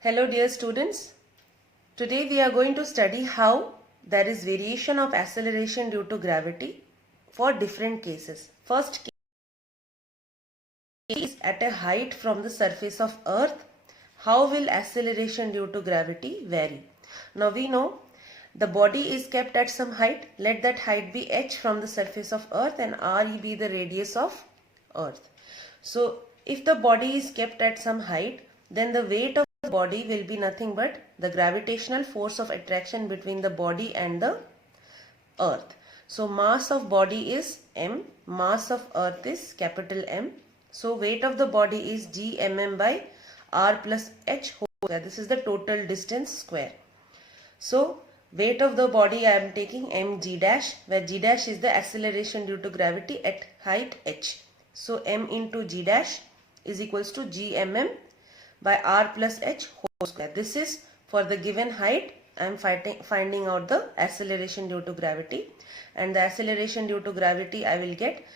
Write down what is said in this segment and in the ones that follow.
Hello dear students. Today we are going to study how there is variation of acceleration due to gravity for different cases. First case is at a height from the surface of earth. How will acceleration due to gravity vary? Now we know the body is kept at some height. Let that height be h from the surface of earth and r be the radius of earth. So if the body is kept at some height, then the weight of the body will be nothing but the gravitational force of attraction between the body and the earth. So mass of body is m, mass of earth is capital M. So weight of the body is gmm by r plus h whole square. This is the total distance square. So weight of the body I am taking mg dash, where g dash is the acceleration due to gravity at height h. So m into g dash is equals to gmm by r plus h whole square. This is for the given height. I am finding out the acceleration due to gravity, and the acceleration due to gravity I will get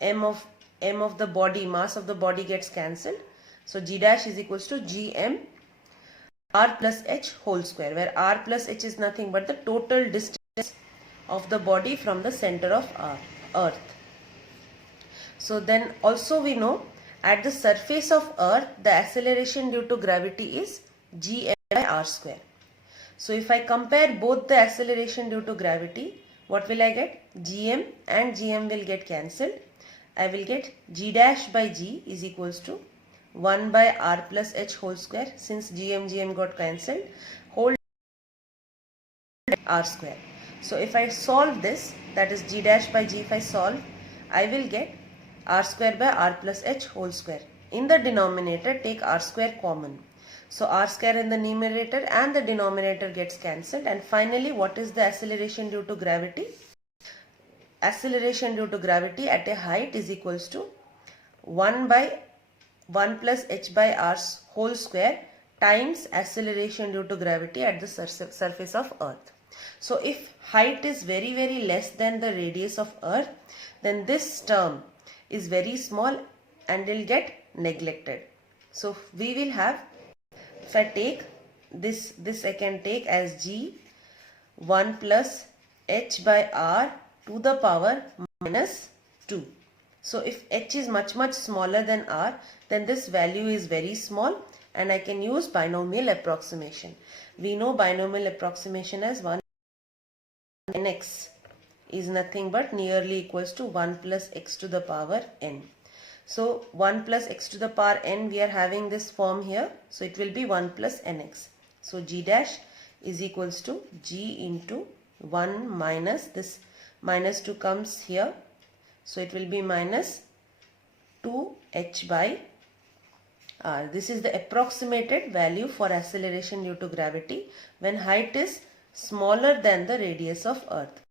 m of the body, mass of the body gets cancelled. So g dash is equals to gm r plus h whole square, where r plus h is nothing but the total distance of the body from the center of earth. So then also we know at the surface of earth the acceleration due to gravity is gm by r square. So if I compare both the acceleration due to gravity, what will I get? Gm and gm will get cancelled. I will get g dash by g is equals to 1 by r plus h whole square, since gm got cancelled, whole r square. So if I solve this, that is g dash by g, if I solve, I will get r square by r plus h whole square. In the denominator, take r square common. So r square in the numerator and the denominator gets cancelled. And finally, what is the acceleration due to gravity? Acceleration due to gravity at a height is equals to 1 by 1 plus h by r whole square times acceleration due to gravity at the surface of earth. So if height is very less than the radius of earth, then this term is very small and will get neglected. So we will have, if I take this I can take as g 1 plus h by r to the power minus 2. So if h is much smaller than r, then this value is very small and I can use binomial approximation. We know binomial approximation as 1 nx is nothing but nearly equals to 1 plus x to the power n. So 1 plus x to the power n, we are having this form here. So it will be 1 plus nx. So g dash is equals to g into 1 minus this minus 2 comes here. So it will be minus 2h by r. This is the approximated value for acceleration due to gravity when height is smaller than the radius of earth,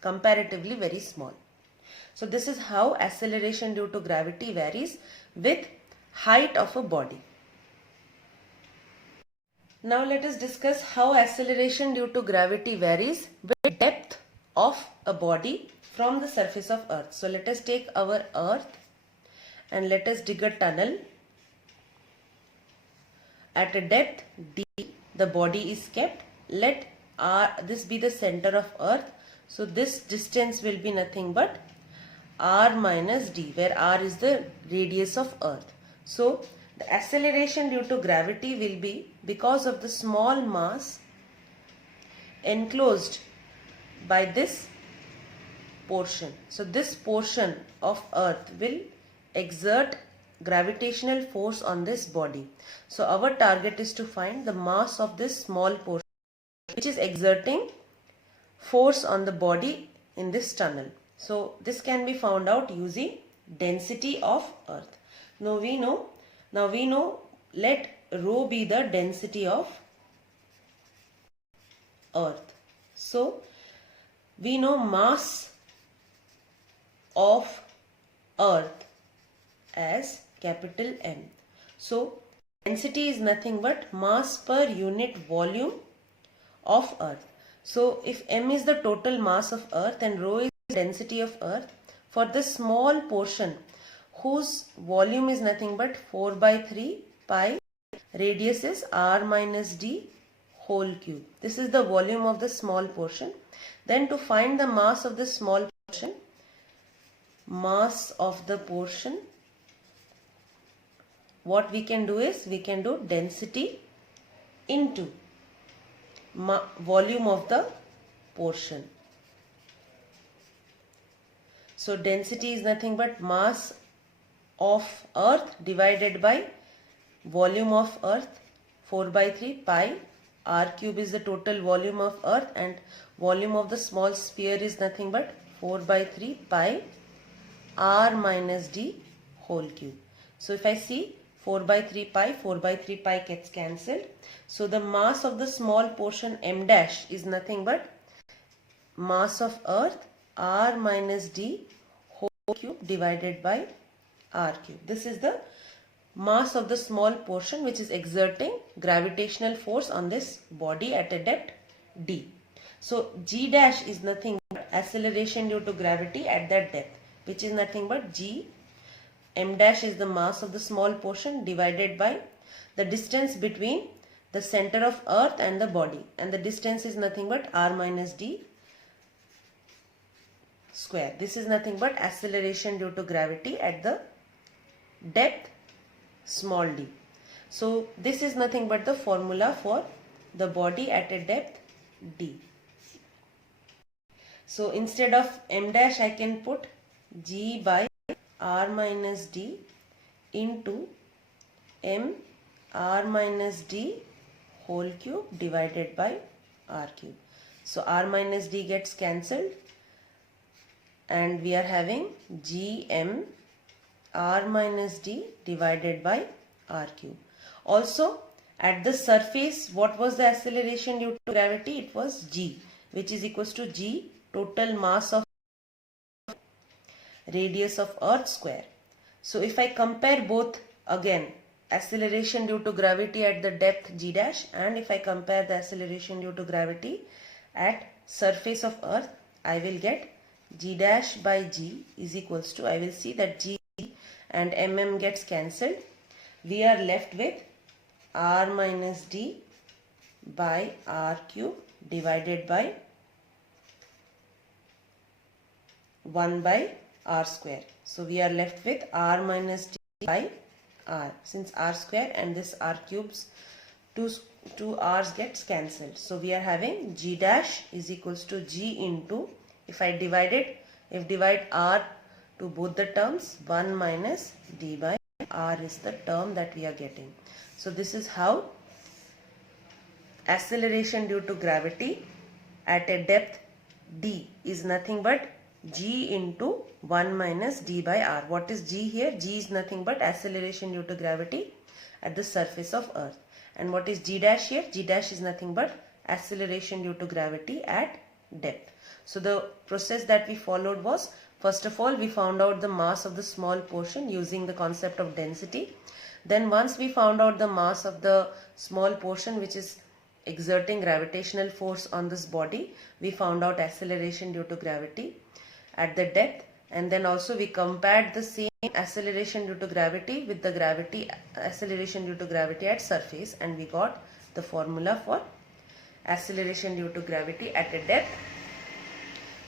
comparatively very small. So this is how acceleration due to gravity varies with height of a body. Now let us discuss how acceleration due to gravity varies with depth of a body from the surface of earth. So let us take our earth and let us dig a tunnel. At a depth d, the body is kept. Let this be the center of earth. So this distance will be nothing but r minus d, where r is the radius of earth. So the acceleration due to gravity will be because of the small mass enclosed by this portion. So this portion of earth will exert gravitational force on this body. So our target is to find the mass of this small portion which is exerting force on the body in this tunnel. So this can be found out using density of earth. Now we know let rho be the density of earth. So we know mass of earth as capital M. So density is nothing but mass per unit volume of earth. So if M is the total mass of earth and rho is the density of earth, for this small portion whose volume is nothing but 4 by 3 pi Radius is r minus d whole cube. This is the volume of the small portion. Then to find the mass of the small portion, what we can do is we can do density into volume of the portion. So density is nothing but mass of earth divided by volume of earth, 4 by 3 pi. R cube is the total volume of earth and volume of the small sphere is nothing but 4 by 3 pi r minus d whole cube. So if I see 4 by 3 pi gets cancelled. So the mass of the small portion m dash is nothing but mass of earth r minus d whole cube divided by r cube. This is the mass of the small portion which is exerting gravitational force on this body at a depth d. So g dash is nothing but acceleration due to gravity at that depth, which is nothing but g. M dash is the mass of the small portion divided by the distance between the center of earth and the body, and the distance is nothing but r minus d square. This is nothing but acceleration due to gravity at the depth small d. So this is nothing but the formula for the body at a depth d. So instead of m dash I can put g by r minus d into m r minus d whole cube divided by r cube. So r minus d gets cancelled and we are having gm r minus d divided by r cube. Also at the surface, what was the acceleration due to gravity? It was g, which is equals to g total mass of radius of earth square. So if I compare both again, acceleration due to gravity at the depth g dash, and if I compare the acceleration due to gravity at surface of earth, I will get g dash by g is equals to, I will see that g and mm gets cancelled. We are left with r minus d by r cube divided by 1 by r square. So we are left with r minus d by r. Since r square and this r cubes, two r's gets cancelled. So we are having g dash is equals to g into, if I divide it, if divide r to both the terms, 1 minus d by r is the term that we are getting. So this is how acceleration due to gravity at a depth d is nothing but g into 1 minus d by r. What is g here? G is nothing but acceleration due to gravity at the surface of earth. And what is g dash here? G dash is nothing but acceleration due to gravity at depth. So the process that we followed was, first of all we found out the mass of the small portion using the concept of density. Then once we found out the mass of the small portion which is exerting gravitational force on this body, we found out acceleration due to gravity at the depth, and then also we compared the same acceleration due to gravity with the acceleration due to gravity at surface, and we got the formula for acceleration due to gravity at a depth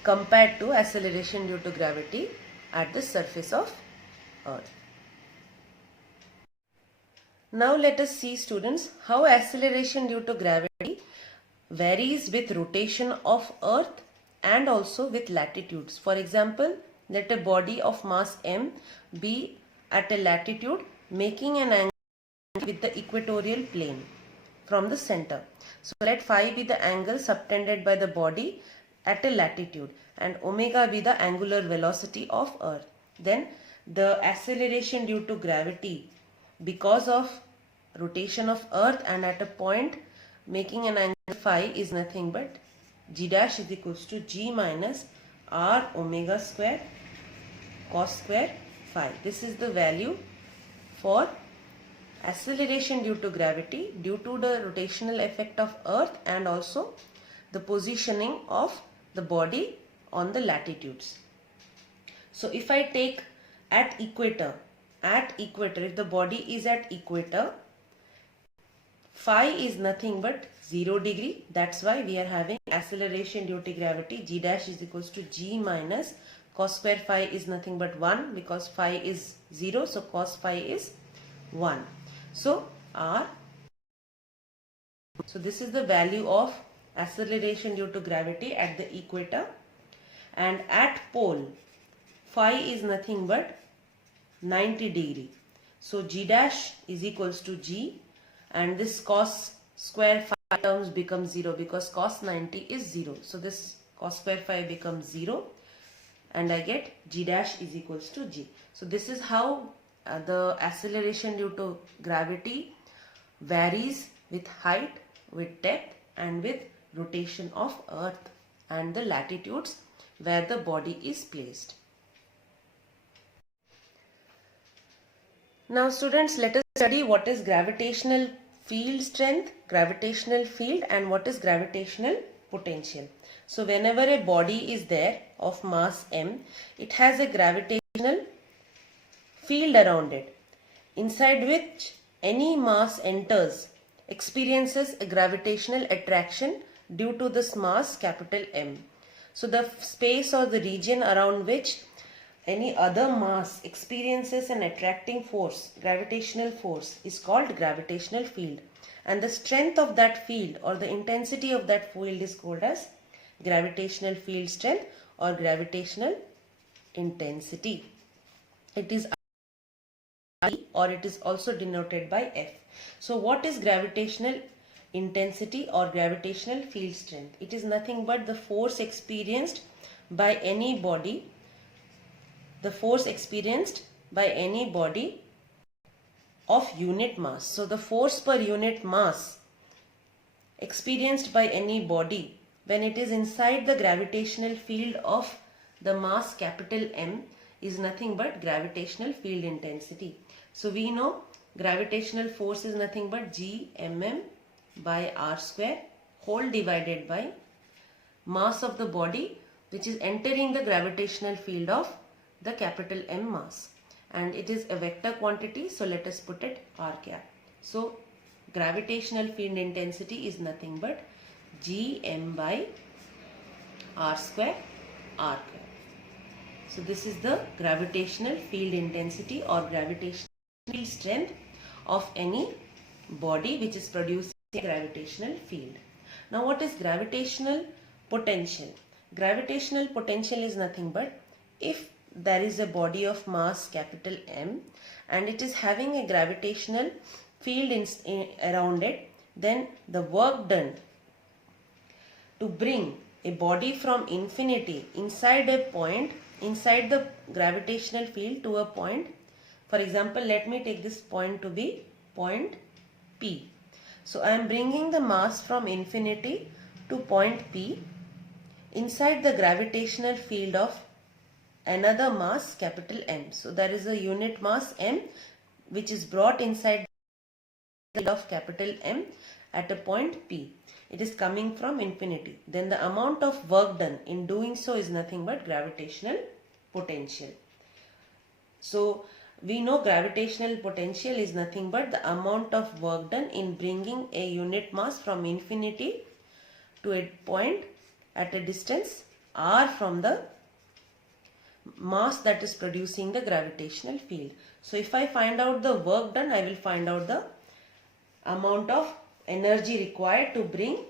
compared to acceleration due to gravity at the surface of earth. Now let us see, students, how acceleration due to gravity varies with rotation of earth and also with latitudes. For example, let a body of mass m be at a latitude making an angle with the equatorial plane from the center. So let phi be the angle subtended by the body at a latitude and omega be the angular velocity of earth. Then the acceleration due to gravity because of rotation of earth and at a point making an angle phi is nothing but g dash is equals to g minus r omega square cos square phi. This is the value for acceleration due to gravity due to the rotational effect of earth and also the positioning of the body on the latitudes. So if I take at equator, if the body is at equator, phi is nothing but 0 degree. That's why we are having acceleration due to gravity. G dash is equals to G minus cos square phi is nothing but 1 because phi is 0. So cos phi is 1. So R. So this is the value of acceleration due to gravity at the equator, and at pole phi is nothing but 90 degree. So G dash is equals to G, and this cos square phi terms become 0 because cos 90 is 0. So this cos square phi becomes 0 and I get G dash is equals to G. So this is how the acceleration due to gravity varies with height, with depth and with rotation of earth and the latitudes where the body is placed. Now students, let us study what is gravitational field strength, gravitational field, and what is gravitational potential. So whenever a body is there of mass m, it has a gravitational field around it, inside which any mass enters, experiences a gravitational attraction due to this mass capital M. So the space or the region around which any other mass experiences an attracting force, gravitational force, is called gravitational field, and the strength of that field or the intensity of that field is called as gravitational field strength or gravitational intensity. It is I, or it is also denoted by F. So what is gravitational intensity or gravitational field strength? It is nothing but the force experienced by any body, of unit mass. So the force per unit mass experienced by any body when it is inside the gravitational field of the mass capital M is nothing but gravitational field intensity. So we know gravitational force is nothing but G mm by r square whole divided by mass of the body which is entering the gravitational field of the capital M mass, and it is a vector quantity, so let us put it r cap. So gravitational field intensity is nothing but G m by r square r cap. So this is the gravitational field intensity or gravitational field strength of any body which is producing a gravitational field. Now what is gravitational potential? Gravitational potential is nothing but if there is a body of mass capital M and it is having a gravitational field around it, then the work done to bring a body from infinity inside a point, inside the gravitational field to a point. For example, let me take this point to be point P. So I am bringing the mass from infinity to point P inside the gravitational field of another mass capital M. So there is a unit mass M which is brought inside the field of capital M at a point P. It is coming from infinity. Then the amount of work done in doing so is nothing but gravitational potential. So we know gravitational potential is nothing but the amount of work done in bringing a unit mass from infinity to a point at a distance r from the mass that is producing the gravitational field. So if I find out the work done, I will find out the amount of energy required to bring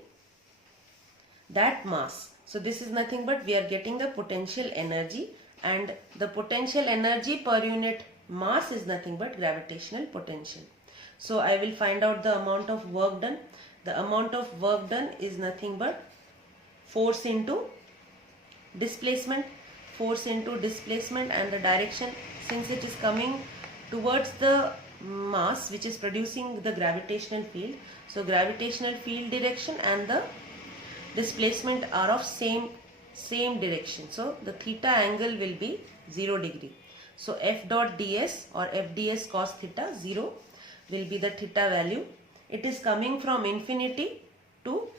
that mass. So this is nothing but we are getting the potential energy, and the potential energy per unit mass is nothing but gravitational potential. So I will find out the amount of work done. The amount of work done is nothing but force into displacement, and the direction, since it is coming towards the mass which is producing the gravitational field. So gravitational field direction and the displacement are of same direction. So the theta angle will be 0 degree. So F dot ds or F ds cos theta 0 will be the theta value. It is coming from infinity to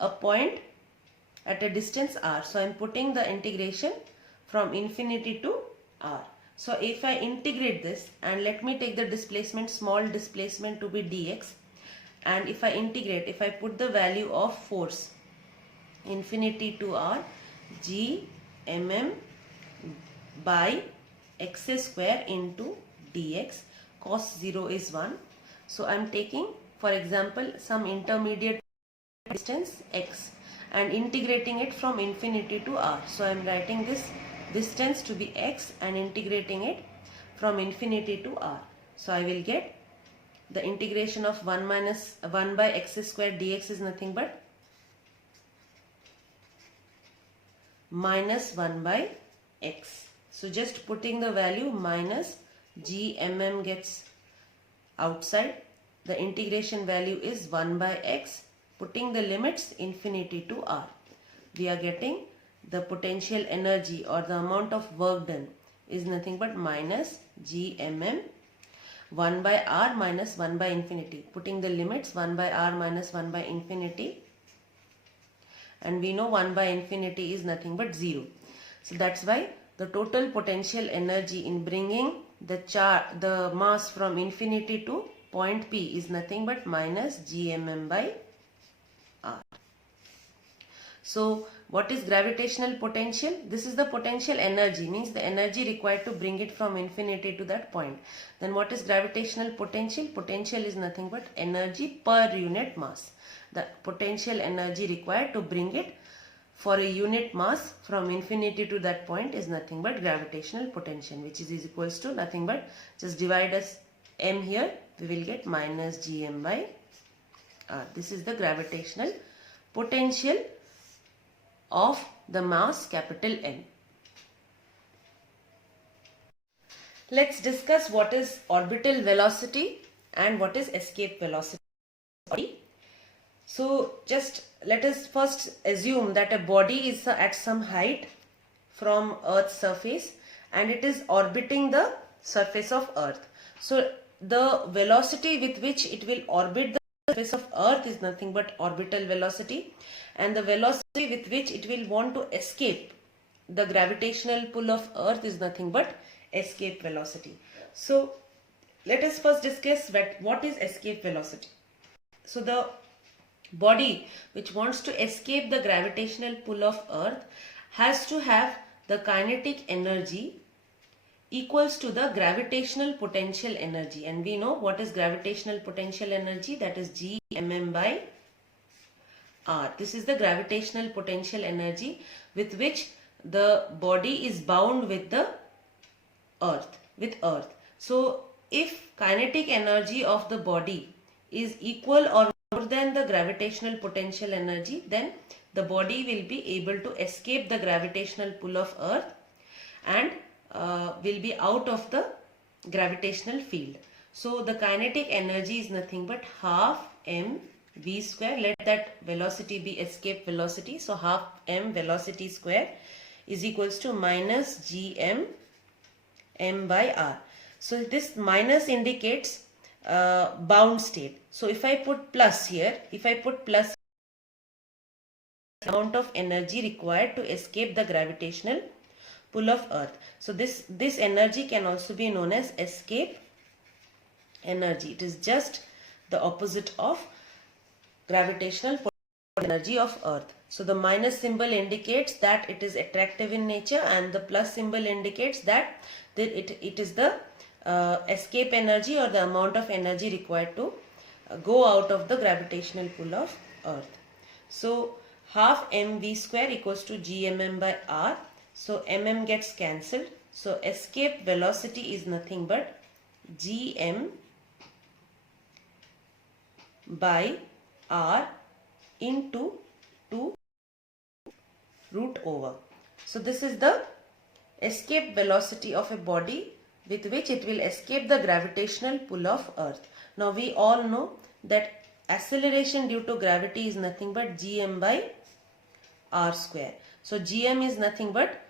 a point at a distance r. So I am putting the integration from infinity to r. So if I integrate this, and let me take the displacement, small displacement, to be dx, and if I integrate, if I put the value of force infinity to r, g mm by x square into dx, cos 0 is 1. So I am taking, for example, some intermediate distance x and integrating it from infinity to r. So I am writing this distance to be x and integrating it from infinity to r. So I will get the integration of 1 by x square dx is nothing but minus 1 by x. So just putting the value minus g mm gets outside. The integration value is 1 by x. Putting the limits infinity to r, we are getting the potential energy or the amount of work done is nothing but minus g mm 1 by r minus 1 by infinity. Putting the limits 1 by r minus 1 by infinity, and we know 1 by infinity is nothing but 0. So that's why the total potential energy in bringing the mass from infinity to point P is nothing but minus g mm by r. So what is gravitational potential? This is the potential energy, means the energy required to bring it from infinity to that point. Then what is gravitational potential? Potential is nothing but energy per unit mass. The potential energy required to bring it for a unit mass from infinity to that point is nothing but gravitational potential, which is equals to nothing but, just divide as m here, we will get minus gm by r. This is the gravitational potential of the mass capital M. Let's discuss what is orbital velocity and what is escape velocity. So just let us first assume that a body is at some height from Earth's surface and it is orbiting the surface of Earth. So the velocity with which it will orbit the surface of Earth is nothing but orbital velocity, and the velocity with which it will want to escape the gravitational pull of Earth is nothing but escape velocity. So let us first discuss what is escape velocity. So the body which wants to escape the gravitational pull of Earth has to have the kinetic energy equals to the gravitational potential energy, and we know what is gravitational potential energy, that is g mm by r. This is the gravitational potential energy with which the body is bound with the Earth, So if kinetic energy of the body is equal or more than the gravitational potential energy, then the body will be able to escape the gravitational pull of Earth and will be out of the gravitational field. So the kinetic energy is nothing but half m v square. Let that velocity be escape velocity. So half m velocity square is equals to minus gm m by r. So this minus indicates bound state. So if I put plus here, amount of energy required to escape the gravitational pull of Earth. So this energy can also be known as escape energy. It is just the opposite of gravitational energy of Earth. So the minus symbol indicates that it is attractive in nature, and the plus symbol indicates that it is the escape energy or the amount of energy required to go out of the gravitational pull of Earth. So half mv square equals to gmm by r. So mm gets cancelled. So escape velocity is nothing but gm by r into 2 root over. So this is the escape velocity of a body with which it will escape the gravitational pull of Earth. Now we all know that acceleration due to gravity is nothing but gm by r square. So gm is nothing but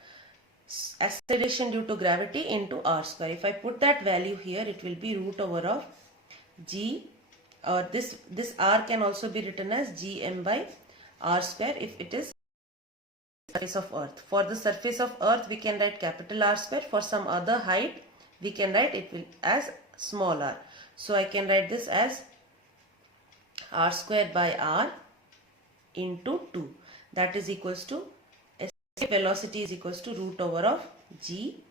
acceleration due to gravity into r square. If I put that value here, it will be root over of g. This r can also be written as gm by r square if it is surface of Earth. For the surface of Earth, we can write capital R square. For some other height, we can write it as small r. So I can write this as r square by r into 2. That is equals to escape velocity is equals to root over of g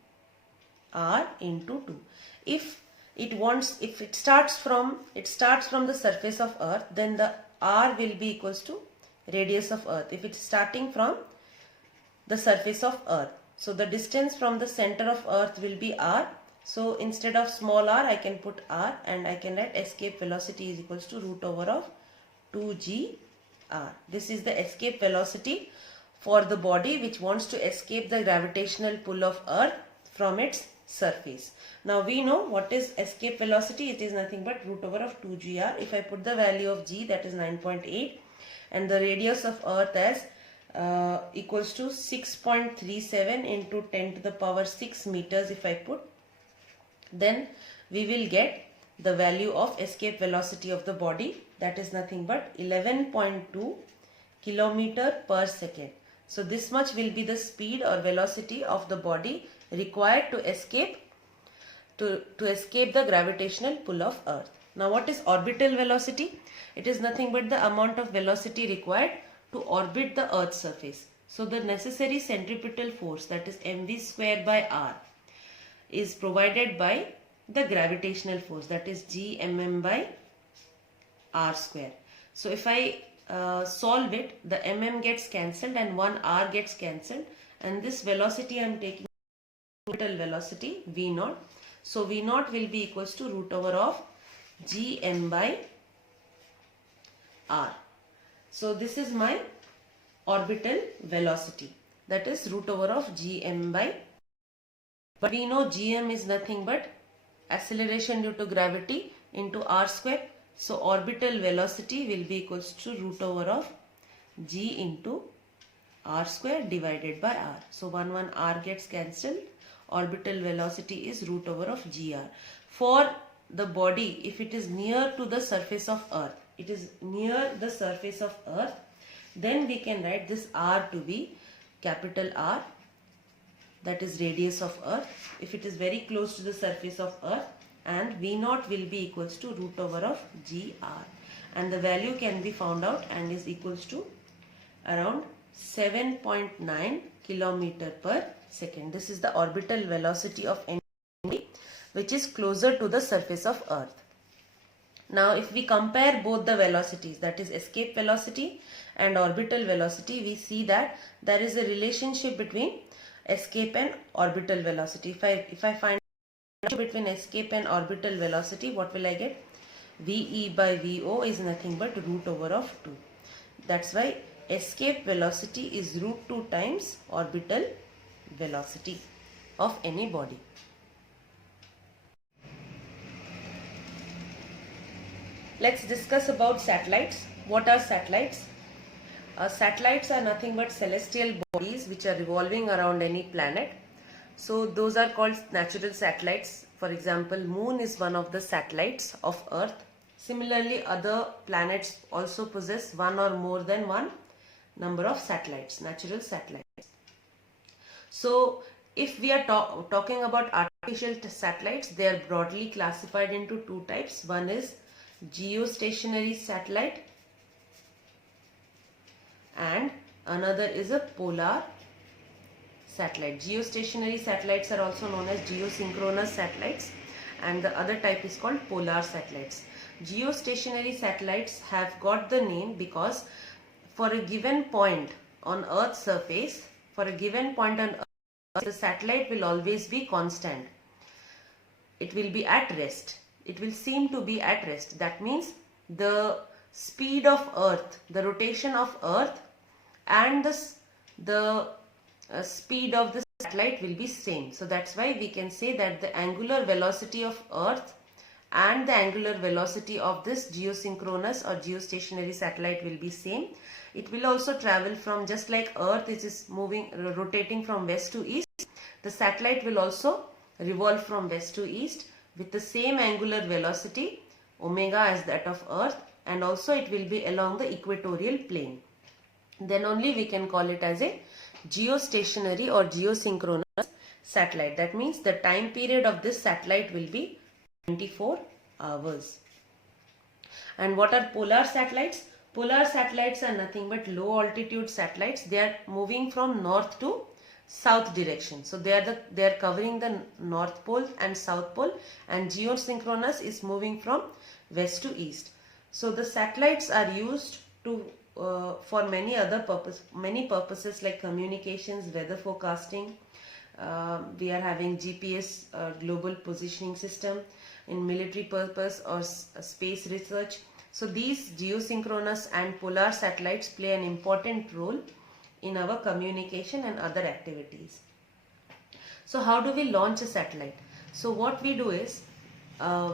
r into 2. If it starts from the surface of earth, then the r will be equals to radius of earth. If it's starting from the surface of earth, so the distance from the center of earth will be r. So instead of small r, I can put r, and I can write escape velocity is equals to root over of 2g r. This is the escape velocity for the body which wants to escape the gravitational pull of earth from its surface. Now we know what is escape velocity. It is nothing but root over of 2g r. If I put the value of g, that is 9.8, and the radius of earth as equals to 6.37 into 10 to the power 6 meters, if I put, then we will get the value of escape velocity of the body, that is nothing but 11.2 kilometer per second. So this much will be the speed or velocity of the body required to escape the gravitational pull of earth. Now what is orbital velocity? It is nothing but the amount of velocity required to orbit the earth's surface. So the necessary centripetal force, that is mv square by r, is provided by the gravitational force, that is g mm by r square. So if I solve it, the mm gets cancelled and one r gets cancelled, and this velocity I am taking orbital velocity v0. So v0 will be equals to root over of gm by r. So this is my orbital velocity, that is root over of gm by, but we know gm is nothing but acceleration due to gravity into r square. So orbital velocity will be equals to root over of g into r square divided by r. So 1 r gets cancelled. Orbital velocity is root over of gr. For the body, if it is near to the surface of earth, then we can write this r to be capital R, that is radius of earth, if it is very close to the surface of earth, and v0 will be equals to root over of gr, and the value can be found out and is equals to around 7.9 kilometer per second. This is the orbital velocity of any body which is closer to the surface of earth. Now if we compare both the velocities, that is escape velocity and orbital velocity, we see that there is a relationship between escape and orbital velocity. If I find between escape and orbital velocity, what will I get? VE by VO is nothing but root over of 2. That's why escape velocity is root 2 times orbital velocity of any body. Let's discuss about satellites. What are satellites? Satellites are nothing but celestial bodies which are revolving around any planet. So those are called natural satellites. For example, Moon is one of the satellites of Earth. Similarly, other planets also possess one or more than one number of satellites, natural satellites. So if we are talking about artificial satellites, they are broadly classified into two types. One is geostationary satellite and another is a polar satellite. Geostationary satellites are also known as geosynchronous satellites, and the other type is called polar satellites. Geostationary satellites have got the name because for a given point on Earth's surface, the satellite will always be constant. It will be at rest. It will seem to be at rest. That means the speed of Earth, the rotation of Earth, and the speed of the satellite will be same. So that's why we can say that the angular velocity of Earth and the angular velocity of this geosynchronous or geostationary satellite will be same. It will also travel from, just like Earth is rotating from west to east, the satellite will also revolve from west to east with the same angular velocity omega as that of Earth, and also it will be along the equatorial plane. Then only we can call it as a geostationary or geosynchronous satellite. That means the time period of this satellite will be 24 hours. And what are polar satellites? Polar satellites are nothing but low altitude satellites. They are moving from north to south direction. So they are covering the north pole and south pole, and geosynchronous is moving from west to east. So the satellites are used to for many purposes like communications, weather forecasting. We are having GPS, global positioning system, in military purpose or space research. So these geosynchronous and polar satellites play an important role in our communication and other activities. So how do we launch a satellite? So what we do is,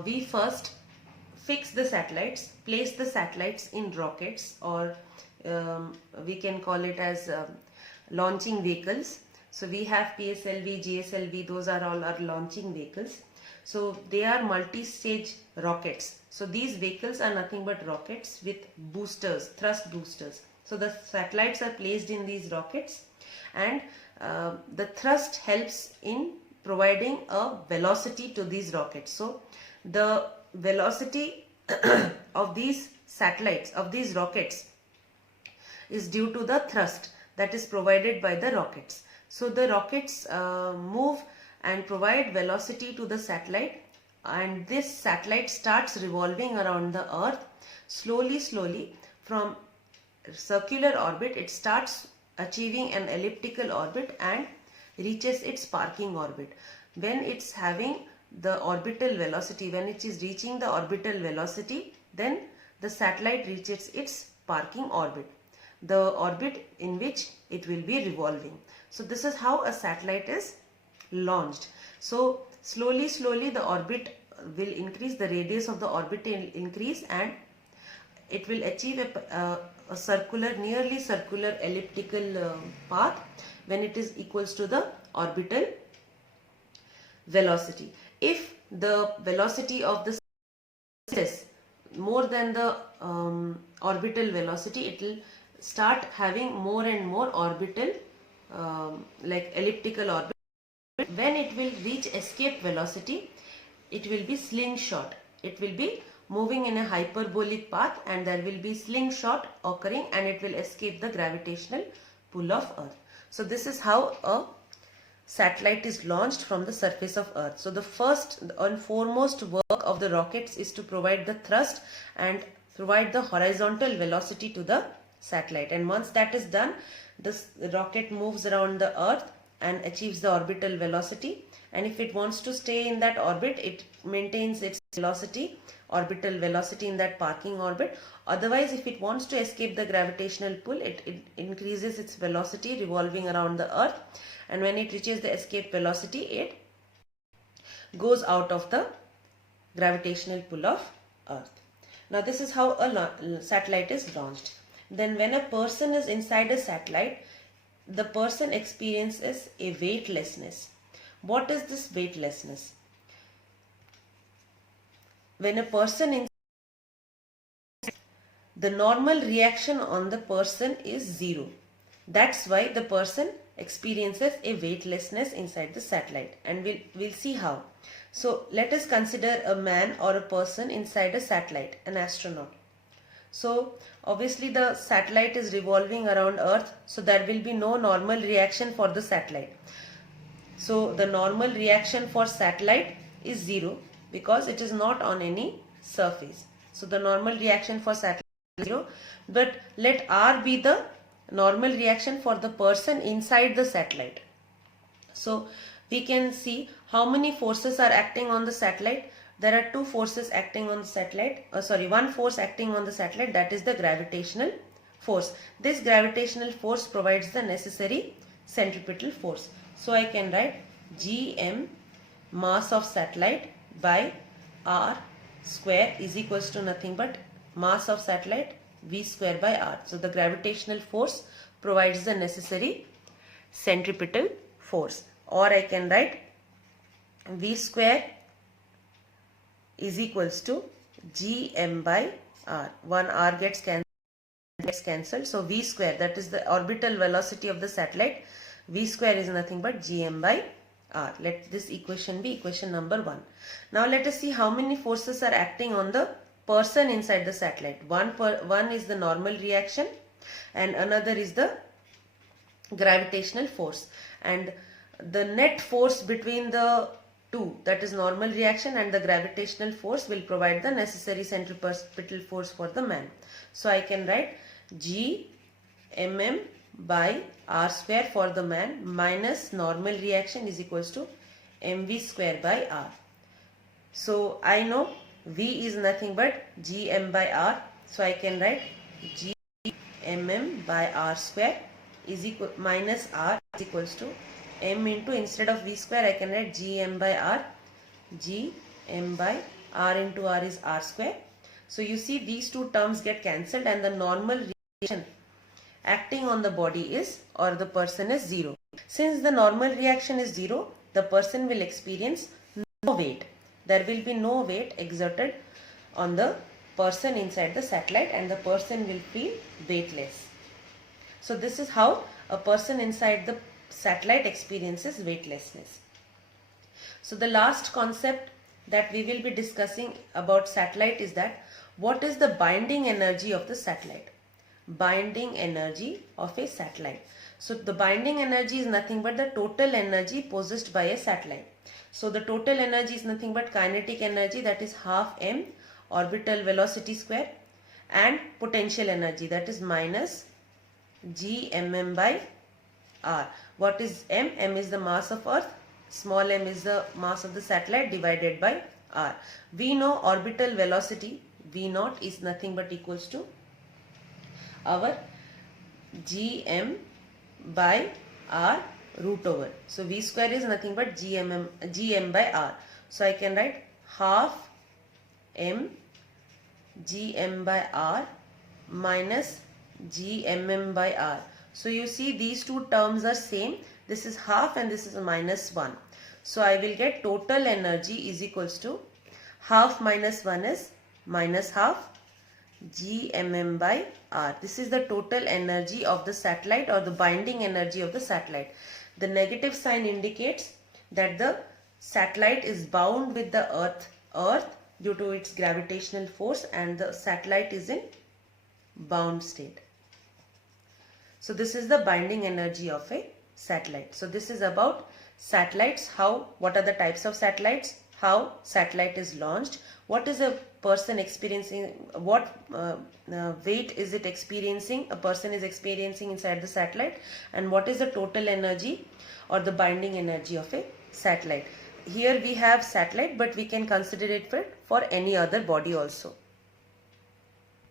we first fix the satellites, place the satellites in rockets, or we can call it as launching vehicles. So we have PSLV, GSLV, those are all our launching vehicles. So they are multi-stage rockets. So these vehicles are nothing but rockets with boosters, thrust boosters. So the satellites are placed in these rockets, and the thrust helps in providing a velocity to these rockets. So the velocity of these satellites, of these rockets, is due to the thrust that is provided by the rockets. So the rockets move and provide velocity to the satellite, and this satellite starts revolving around the earth slowly from circular orbit. It starts achieving an elliptical orbit and reaches its parking orbit. When it's having the orbital velocity, when it is reaching the orbital velocity, then the satellite reaches its parking orbit, the orbit in which it will be revolving. So this is how a satellite is launched. So slowly the orbit will increase, the radius of the orbit will increase, and it will achieve a circular, nearly circular elliptical path when it is equals to the orbital velocity. If the velocity of the is more than the orbital velocity, it will start having more and more orbital like elliptical orbit. When it will reach escape velocity, it will be slingshot. It will be moving in a hyperbolic path, and there will be slingshot occurring, and it will escape the gravitational pull of Earth. So this is how a satellite is launched from the surface of Earth. So the first and foremost work of the rockets is to provide the thrust and provide the horizontal velocity to the satellite. And once that is done, the rocket moves around the Earth and achieves the orbital velocity. And if it wants to stay in that orbit, it maintains its velocity, orbital velocity in that parking orbit. Otherwise, if it wants to escape the gravitational pull, it increases its velocity revolving around the Earth. And when it reaches the escape velocity, it goes out of the gravitational pull of Earth. Now this is how a satellite is launched. Then when a person is inside a satellite, the person experiences a weightlessness. What is this weightlessness? When a person in the normal reaction on the person is zero. That's why the person experiences a weightlessness inside the satellite, and we'll see how. So let us consider a man or a person inside a satellite, an astronaut. So obviously the satellite is revolving around Earth, so there will be no normal reaction for the satellite. So the normal reaction for satellite is zero because it is not on any surface. So the normal reaction for satellite is zero, but let R be the normal reaction for the person inside the satellite. So we can see how many forces are acting on the satellite. There are two forces acting on the satellite, one force acting on the satellite, that is the gravitational force. This gravitational force provides the necessary centripetal force. So I can write Gm, mass of satellite, by R square is equals to nothing but mass of satellite V square by R. So the gravitational force provides the necessary centripetal force. Or I can write V square is equals to Gm by R. One R gets cancelled. So V square, that is the orbital velocity of the satellite, V square is nothing but Gm by R. Let this equation be equation number 1. Now let us see how many forces are acting on the person inside the satellite. One is the normal reaction and another is the gravitational force, and the net force between the two, that is normal reaction and the gravitational force, will provide the necessary centripetal force for the man. So I can write G mm by r square for the man minus normal reaction is equals to mv square by r. So I know V is nothing but Gm by r, so I can write G mm by r square is equal minus r is equals to m into, instead of v square I can write Gm by r, Gm by r into r is r square. So you see these two terms get cancelled and the normal reaction acting on the body is, or the person is, 0. Since the normal reaction is 0, the person will experience no weight. There will be no weight exerted on the person inside the satellite and the person will feel weightless. So this is how a person inside the satellite experiences weightlessness. So the last concept that we will be discussing about satellite is that what is the binding energy of the satellite? Binding energy of a satellite. So the binding energy is nothing but the total energy possessed by a satellite. So the total energy is nothing but kinetic energy, that is half m orbital velocity square, and potential energy, that is minus Gmm by r. What is m? M is the mass of Earth, small m is the mass of the satellite divided by r. We know orbital velocity v0 is nothing but equals to our Gm by r root over. So v square is nothing but Gm by r. So I can write half m Gm by r minus Gmm by r. So you see these two terms are same. This is half and this is minus 1. So I will get total energy is equals to half minus 1 is minus half Gmm by r. This is the total energy of the satellite, or the binding energy of the satellite. The negative sign indicates that the satellite is bound with the earth due to its gravitational force, and the satellite is in bound state. So this is the binding energy of a satellite. So this is about satellites, what are the types of satellites, how satellite is launched, what is a person experiencing, what weight is it experiencing, a person is experiencing inside the satellite, and what is the total energy or the binding energy of a satellite. Here we have satellite, but we can consider it for any other body also.